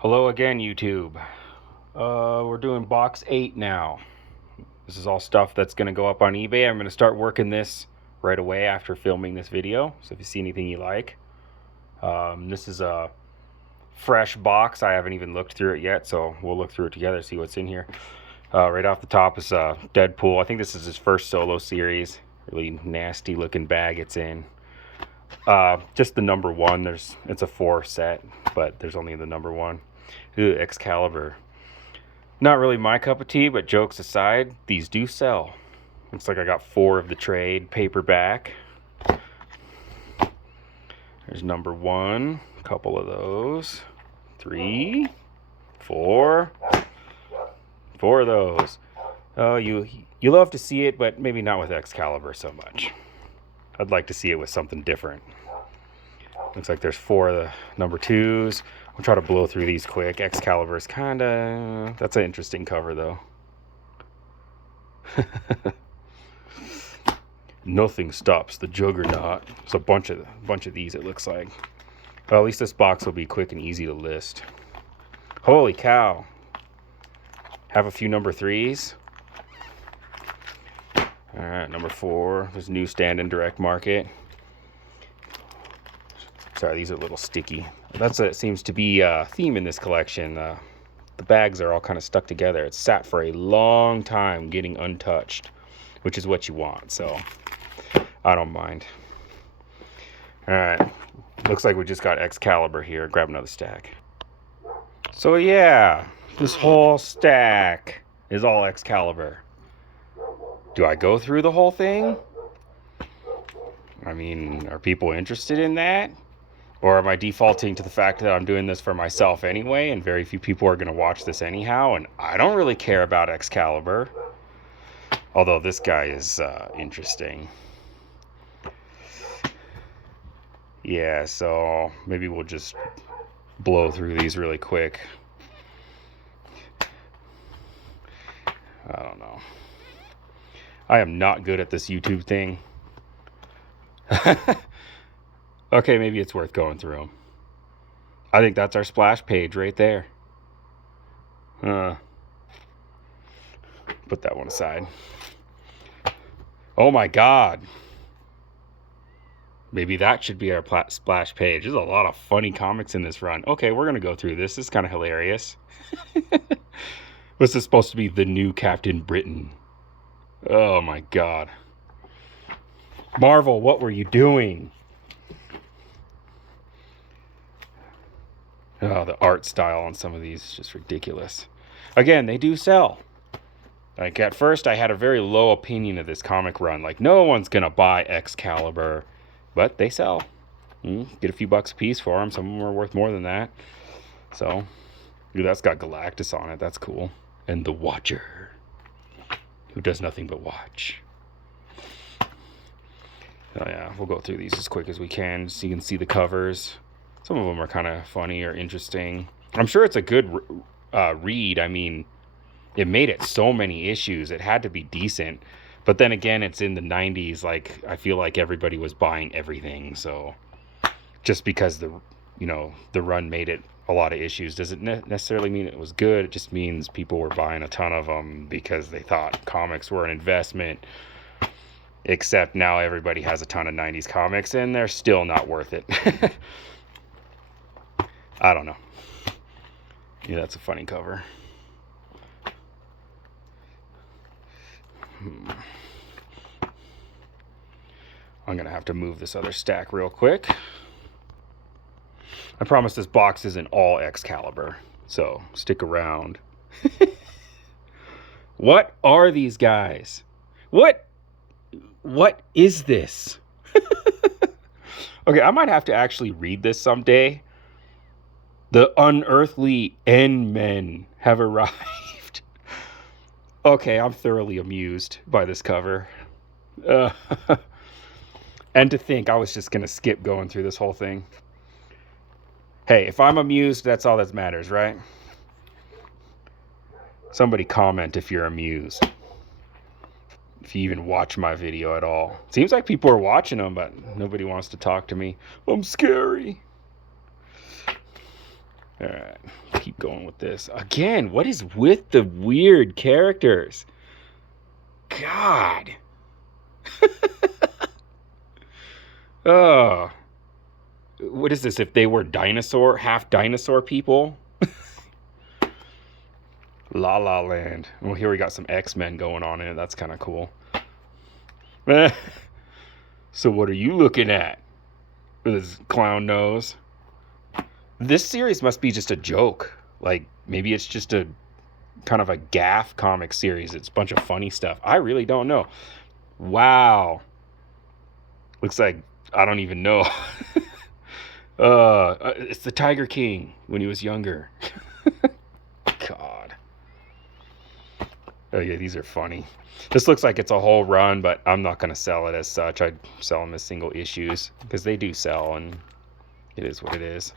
Hello again, YouTube. We're doing box 8 now. This is all stuff that's going to go up on eBay. I'm going to start working this right away after filming this video. So if you see anything you like. This is a fresh box. I haven't even looked through it yet, so we'll look through it together, see what's in here. Right off the top is Deadpool. I think this is his first solo series. Really nasty looking bag it's in. Just the number one. It's a 4 set, but there's only the number one. Ooh, Excalibur. Not really my cup of tea, but jokes aside, these do sell. Looks like I got 4 of the trade paperback. There's number 1, a couple of those. 3, 4, 4 of those. Oh, you love to see it, but maybe not with Excalibur so much. I'd like to see it with something different. Looks like there's 4 of the number 2s. I'll try to blow through these quick. Excalibur's kinda... That's an interesting cover, though. Nothing stops the Juggernaut. There's a bunch of these, it looks like. Well, at least this box will be quick and easy to list. Holy cow. Have a few number 3s. Alright, number 4. There's newsstand and direct market. Sorry, these are a little sticky. It seems to be a theme in this collection. The bags are all kind of stuck together. It's sat for a long time getting untouched, which is what you want, so I don't mind. Alright, looks like we just got Excalibur here. Grab another stack. So yeah, this whole stack is all Excalibur. Do I go through the whole thing? I mean, are people interested in that? Or am I defaulting to the fact that I'm doing this for myself anyway, and very few people are going to watch this anyhow, and I don't really care about Excalibur. Although this guy is interesting. Yeah, so maybe we'll just blow through these really quick. I don't know. I am not good at this YouTube thing. Okay, maybe it's worth going through them. I think that's our splash page right there. Put that one aside. Oh my god. Maybe that should be our splash page. There's a lot of funny comics in this run. Okay, we're going to go through this. This is kind of hilarious. This is supposed to be the new Captain Britain. Oh my god. Marvel, what were you doing? Oh, the art style on some of these is just ridiculous. Again, they do sell. Like, at first, I had a very low opinion of this comic run. Like, no one's going to buy Excalibur. But they sell. Get a few bucks a piece for them. Some of them are worth more than that. So, ooh, that's got Galactus on it. That's cool. And the Watcher, who does nothing but watch. Oh yeah, we'll go through these as quick as we can so you can see the covers. Some of them are kind of funny or interesting. I'm sure it's a good read. I mean, it made it so many issues. It had to be decent. But then again, it's in the 90s. Like, I feel like everybody was buying everything. So just because the run made it a lot of issues doesn't necessarily mean it was good. It just means people were buying a ton of them because they thought comics were an investment. Except now everybody has a ton of 90s comics and they're still not worth it. I don't know. Yeah, that's a funny cover. I'm going to have to move this other stack real quick. I promise this box isn't all Excalibur, so stick around. What are these guys? What is this? Okay, I might have to actually read this someday. The unearthly N-men have arrived. Okay, I'm thoroughly amused by this cover. And to think I was just going to skip going through this whole thing. Hey, if I'm amused, that's all that matters, right? Somebody comment if you're amused. If you even watch my video at all. Seems like people are watching them, but nobody wants to talk to me. I'm scary. All right, keep going with this. Again, what is with the weird characters? God. Oh. What is this? If they were half dinosaur people? La La Land. Well, here we got some X-Men going on in it. That's kind of cool. So what are you looking at? With his clown nose. This series must be just a joke. Like, maybe it's just a kind of a gaff comic series. It's a bunch of funny stuff. I really don't know. Wow. Looks like I don't even know. It's the Tiger King when he was younger. God. Oh yeah, these are funny. This looks like it's a whole run, but I'm not going to sell it as such. I'd sell them as single issues because they do sell, and it is what it is.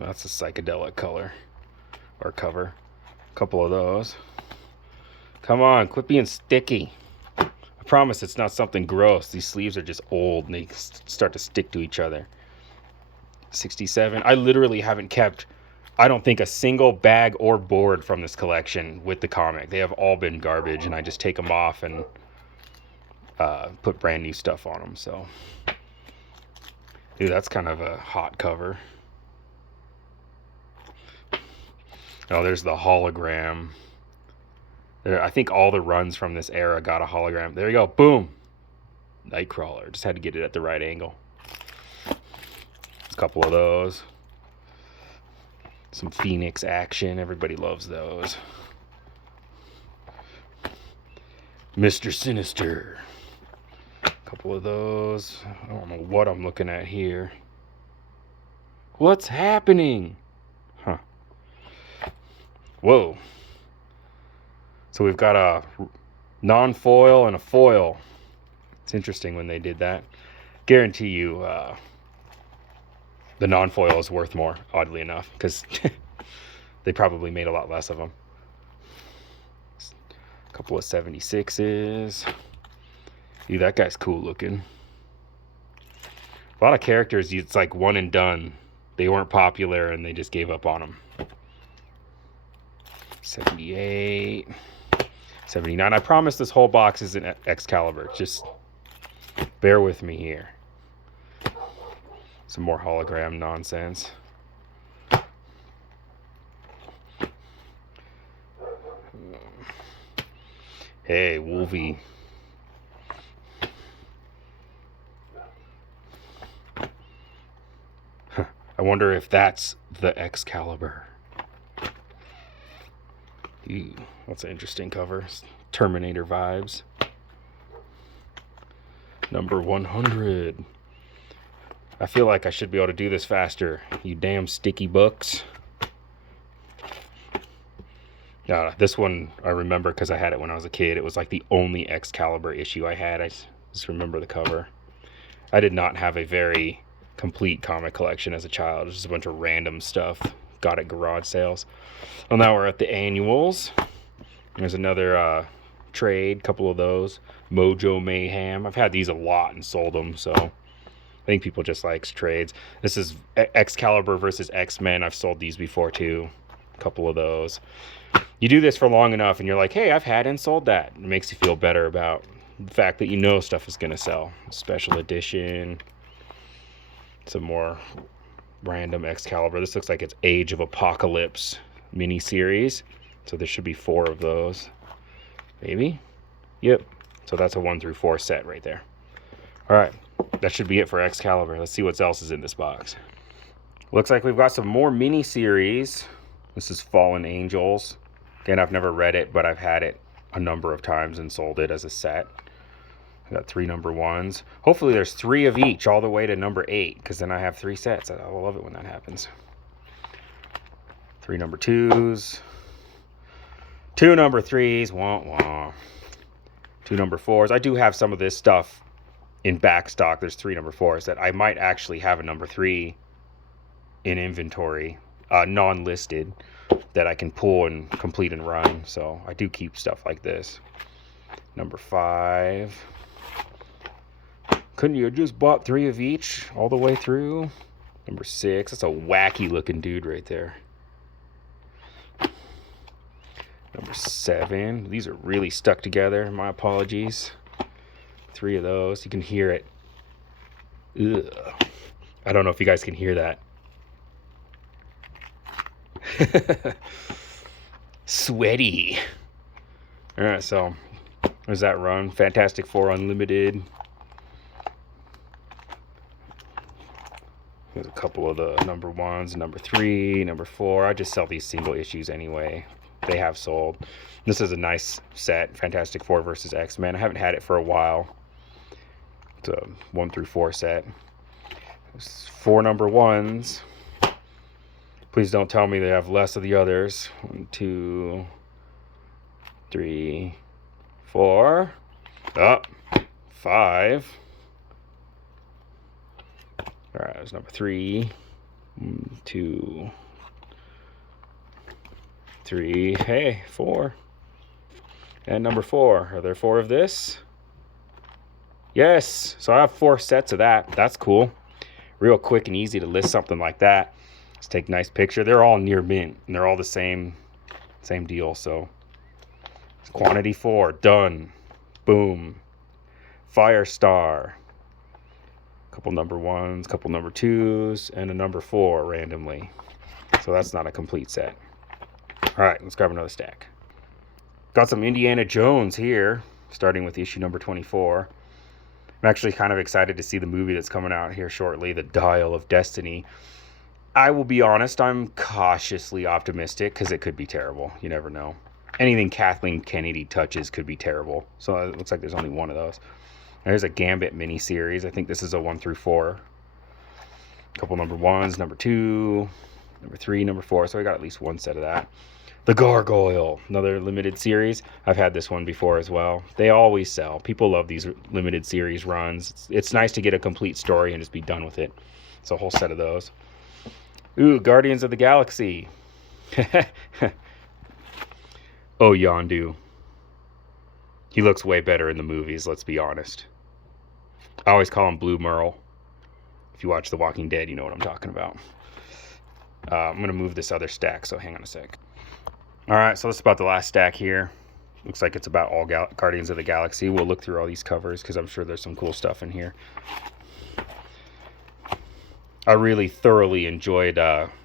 That's a psychedelic color or cover. A couple of those. Come on, quit being sticky. I promise it's not something gross. These sleeves are just old and they start to stick to each other. 67. I literally haven't kept, I don't think, a single bag or board from this collection with the comic. They have all been garbage, and I just take them off and put brand new stuff on them. So, dude, that's kind of a hot cover. Oh, there's the hologram. There, I think all the runs from this era got a hologram. There you go. Boom. Nightcrawler. Just had to get it at the right angle. A couple of those. Some Phoenix action. Everybody loves those. Mr. Sinister. A couple of those. I don't know what I'm looking at here. What's happening? Huh. Whoa. So we've got a non-foil and a foil. It's interesting when they did that. Guarantee you the non-foil is worth more, oddly enough, because they probably made a lot less of them. A couple of 76s. Dude, that guy's cool looking. A lot of characters, it's like one and done. They weren't popular and they just gave up on them. 78. 79. I promise this whole box isn't Excalibur. Just bear with me here. Some more hologram nonsense. Hey, Wolvie. I wonder if that's the Excalibur. Ooh, that's an interesting cover. Terminator vibes. Number 100. I feel like I should be able to do this faster. You damn sticky books. This one I remember because I had it when I was a kid. It was like the only Excalibur issue I had. I just remember the cover. I did not have a very complete comic collection as a child. It was just a bunch of random stuff. Got at garage sales. Well, now we're at the annuals. There's another trade, couple of those. Mojo Mayhem. I've had these a lot and sold them, so I think people just likes trades. This is Excalibur versus X-Men. I've sold these before too. A couple of those. You do this for long enough and you're like, hey, I've had and sold that. It makes you feel better about the fact that you know stuff is going to sell. Special edition. Some more random Excalibur. This looks like it's Age of Apocalypse mini-series. So there should be 4 of those. Maybe? Yep. So that's a 1 through 4 set right there. Alright. That should be it for Excalibur. Let's see what else is in this box. Looks like we've got some more mini-series. This is Fallen Angels. Again, I've never read it, but I've had it a number of times and sold it as a set. I got 3 number 1s. Hopefully there's 3 of each all the way to number 8, because then I have 3 sets. I love it when that happens. 3 number 2s. 2 number 3s. Wah, wah. 2 number 4s. I do have some of this stuff in back stock. There's 3 number 4s that I might actually have a number 3 in inventory, non-listed, that I can pull and complete and run. So I do keep stuff like this. Number 5. couldn't you have just bought 3 of each all the way through? Number 6. That's a wacky looking dude right there. Number 7. These are really stuck together. My apologies. 3 of those. You can hear it. Ugh. I don't know if you guys can hear that. Sweaty. All right, so there's that run. Fantastic Four Unlimited. There's a couple of the number 1s, number 3, number 4. I just sell these single issues anyway. They have sold. This is a nice set, Fantastic Four versus X-Men. I haven't had it for a while. It's a 1 through 4 set. There's 4 number 1s. Please don't tell me they have less of the others. 1, 2, 3, 4. Up. 5. All right, there's number 3. 1, 2, 3. Hey, 4. And number 4. Are there 4 of this? Yes. So I have 4 sets of that. That's cool. Real quick and easy to list something like that. Let's take a nice picture. They're all near mint, and they're all the same deal. So quantity 4, done. Boom. Firestar. Couple number 1s, couple number 2s, and a number 4 randomly. So that's not a complete set. All right, let's grab another stack. Got some Indiana Jones here, starting with issue number 24. I'm actually kind of excited to see the movie that's coming out here shortly, The Dial of Destiny. I will be honest, I'm cautiously optimistic because it could be terrible. You never know. Anything Kathleen Kennedy touches could be terrible. So it looks like there's only 1 of those. There's a Gambit mini-series. I think this is a 1 through 4. A couple number 1s, number 2, number 3, number 4. So I got at least 1 set of that. The Gargoyle, another limited series. I've had this one before as well. They always sell. People love these limited series runs. It's nice to get a complete story and just be done with it. It's a whole set of those. Ooh, Guardians of the Galaxy. Oh, Yondu. He looks way better in the movies, let's be honest. I always call him Blue Merle. If you watch The Walking Dead, you know what I'm talking about. I'm going to move this other stack, so hang on a sec. All right, so that's about the last stack here. Looks like it's about all Guardians of the Galaxy. We'll look through all these covers because I'm sure there's some cool stuff in here. I really thoroughly enjoyed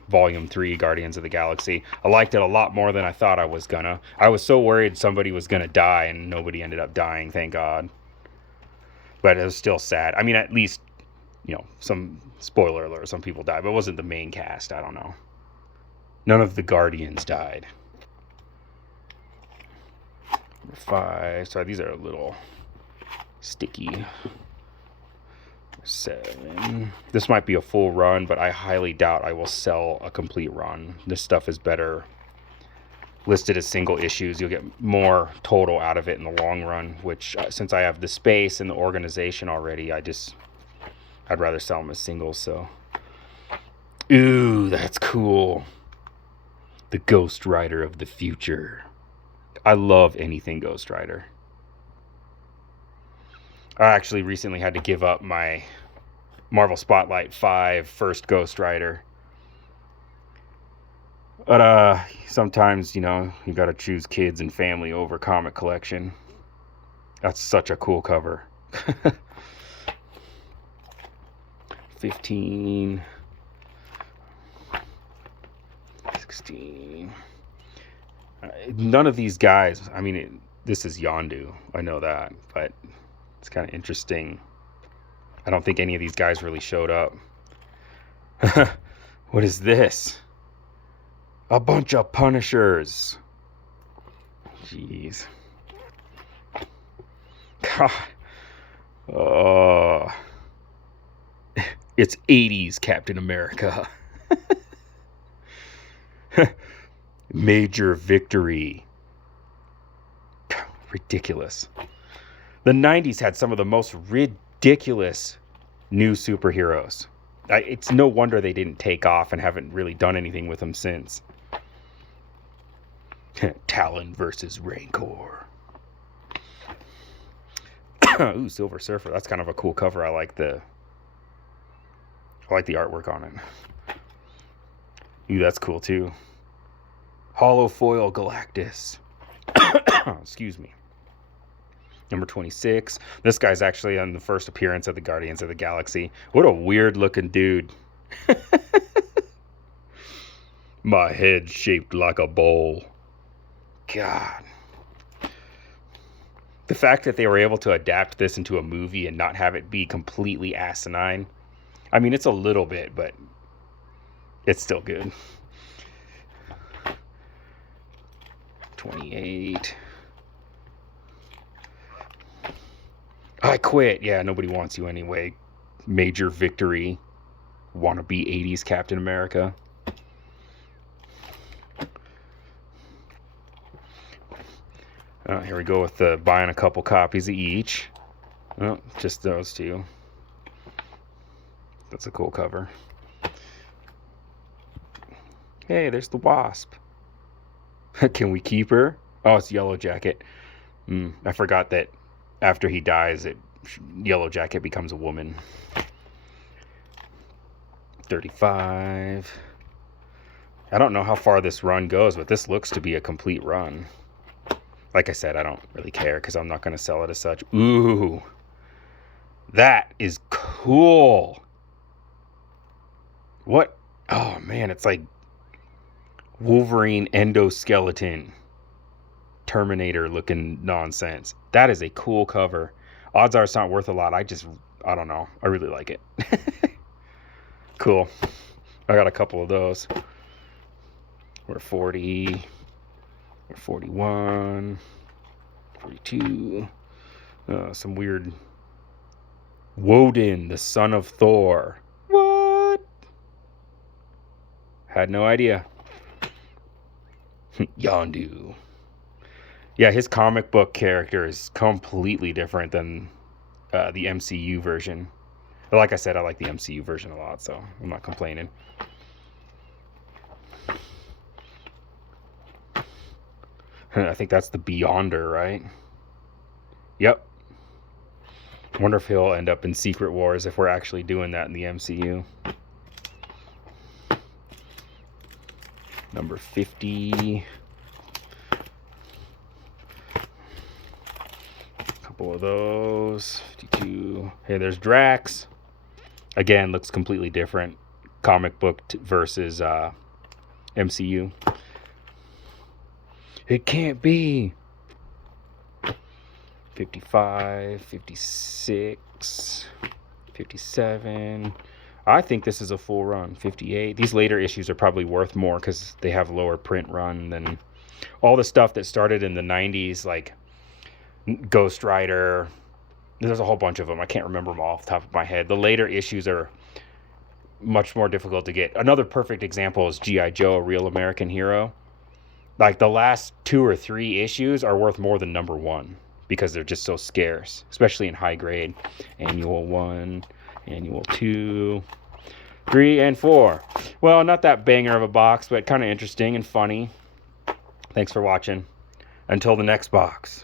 Volume 3, Guardians of the Galaxy. I liked it a lot more than I thought I was gonna. I was so worried somebody was gonna die, and nobody ended up dying, thank God. But it was still sad. I mean, at least, you know, some spoiler alert, some people died, but it wasn't the main cast. I don't know. None of the Guardians died. Number 5. Sorry, these are a little sticky. 7. This might be a full run, but I highly doubt I will sell a complete run. This stuff is better listed as single issues. You'll get more total out of it in the long run, which since I have the space and the organization already, I'd rather sell them as singles. So, ooh, that's cool. The Ghost Rider of the future. I love anything Ghost Rider. I actually recently had to give up my Marvel Spotlight 5 first Ghost Rider. But sometimes, you know, you gotta choose kids and family over comic collection. That's such a cool cover. 15. 16. None of these guys, I mean, this is Yondu. I know that, but it's kind of interesting. I don't think any of these guys really showed up. What is this? A bunch of Punishers. Jeez. God. Oh. It's 80s Captain America. Major Victory. Ridiculous. The 90s had some of the most ridiculous new superheroes. It's no wonder they didn't take off and haven't really done anything with them since. Talon versus Rancor. Ooh, Silver Surfer. That's kind of a cool cover. I like the artwork on it. Ooh, that's cool too. Hollow Foil Galactus. Excuse me. Number 26. This guy's actually on the first appearance of the Guardians of the Galaxy. What a weird looking dude. My head shaped like a bowl. God. The fact that they were able to adapt this into a movie and not have it be completely asinine. I mean, it's a little bit, but it's still good. 28. I quit. Yeah, nobody wants you anyway. Major victory. Wannabe 80s Captain America. Here we go with the buying a couple copies of each. Oh, just those two. That's a cool cover. Hey, there's the Wasp. Can we keep her? Oh, it's Yellow Jacket. I forgot that after he dies, Yellow Jacket becomes a woman. 35. I don't know how far this run goes, but this looks to be a complete run. Like I said, I don't really care because I'm not going to sell it as such. Ooh, that is cool. What? Oh, man, it's like Wolverine endoskeleton. Terminator-looking nonsense. That is a cool cover. Odds are it's not worth a lot. I don't know. I really like it. Cool. I got a couple of those. We're 40... We're 41, 42, some weird Woden, the son of Thor. What? Had no idea. Yondu. Yeah, his comic book character is completely different than the MCU version. Like I said, I like the MCU version a lot, so I'm not complaining. I think that's the Beyonder, right? Yep. Wonder if he'll end up in Secret Wars if we're actually doing that in the MCU. Number 50. Couple of those. 52. Hey, there's Drax. Again, looks completely different. Comic book versus MCU. It can't be. 55, 56, 57. I think this is a full run. 58. These later issues are probably worth more because they have lower print run than all the stuff that started in the 90s, like Ghost Rider. There's a whole bunch of them. I can't remember them all off the top of my head. The later issues are much more difficult to get. Another perfect example is YuGiOh, A Real American Hero. Like the last 2 or 3 issues are worth more than number 1 because they're just so scarce, especially in high grade. Annual 1, Annual 2, 3, and 4. Well, not that banger of a box, but kind of interesting and funny. Thanks for watching. Until the next box.